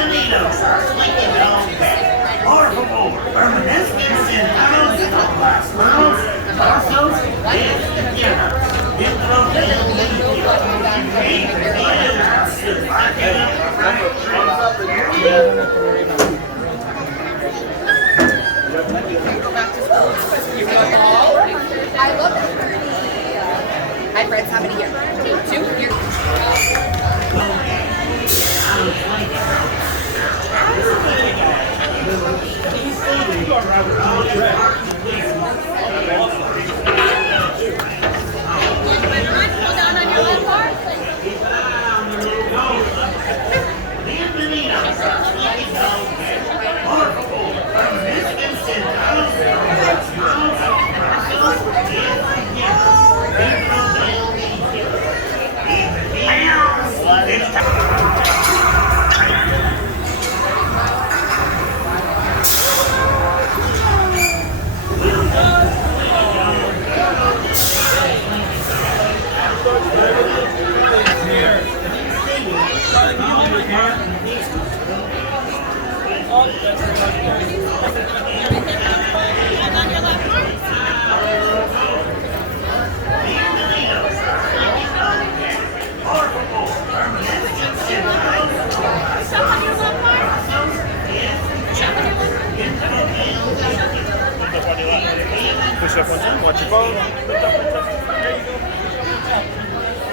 Bienvenidos a Slinky Dog Dash. Por favor, permanezcan sentados en las manos, brazos y piernas dentro del vehículo. I love it. My friends have it here. 2 years. Push up one time, watch your phone.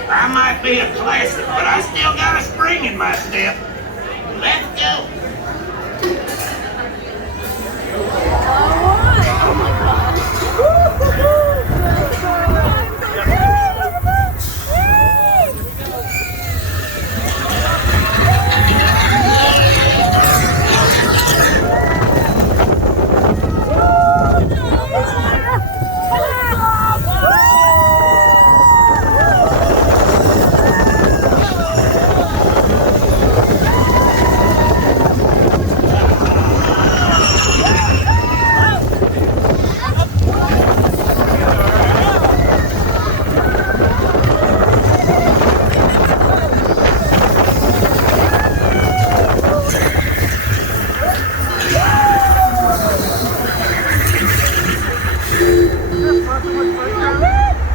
I might be a classic, but I still got a spring in my step. Let's go.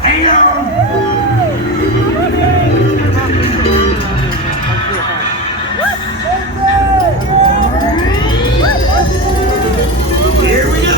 Hang on. Here we go.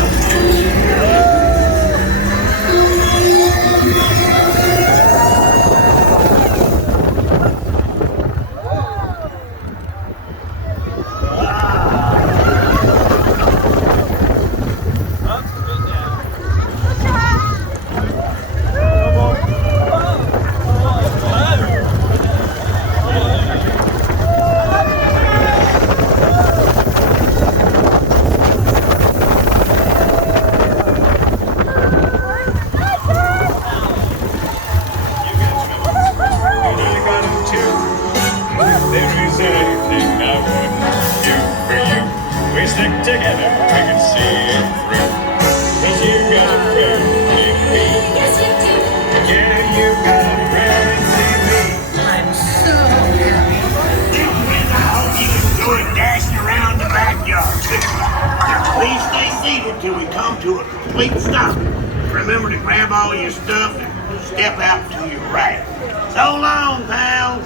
Stick together, we can see it through. 'Cause you got a friend in me. Yes, you do. Yeah, you got a friend in me. I'm so happy. And I hope you enjoy dashing around the backyard. Please stay seated till we come to a complete stop. Remember to grab all your stuff and step out to your right. So long, pals.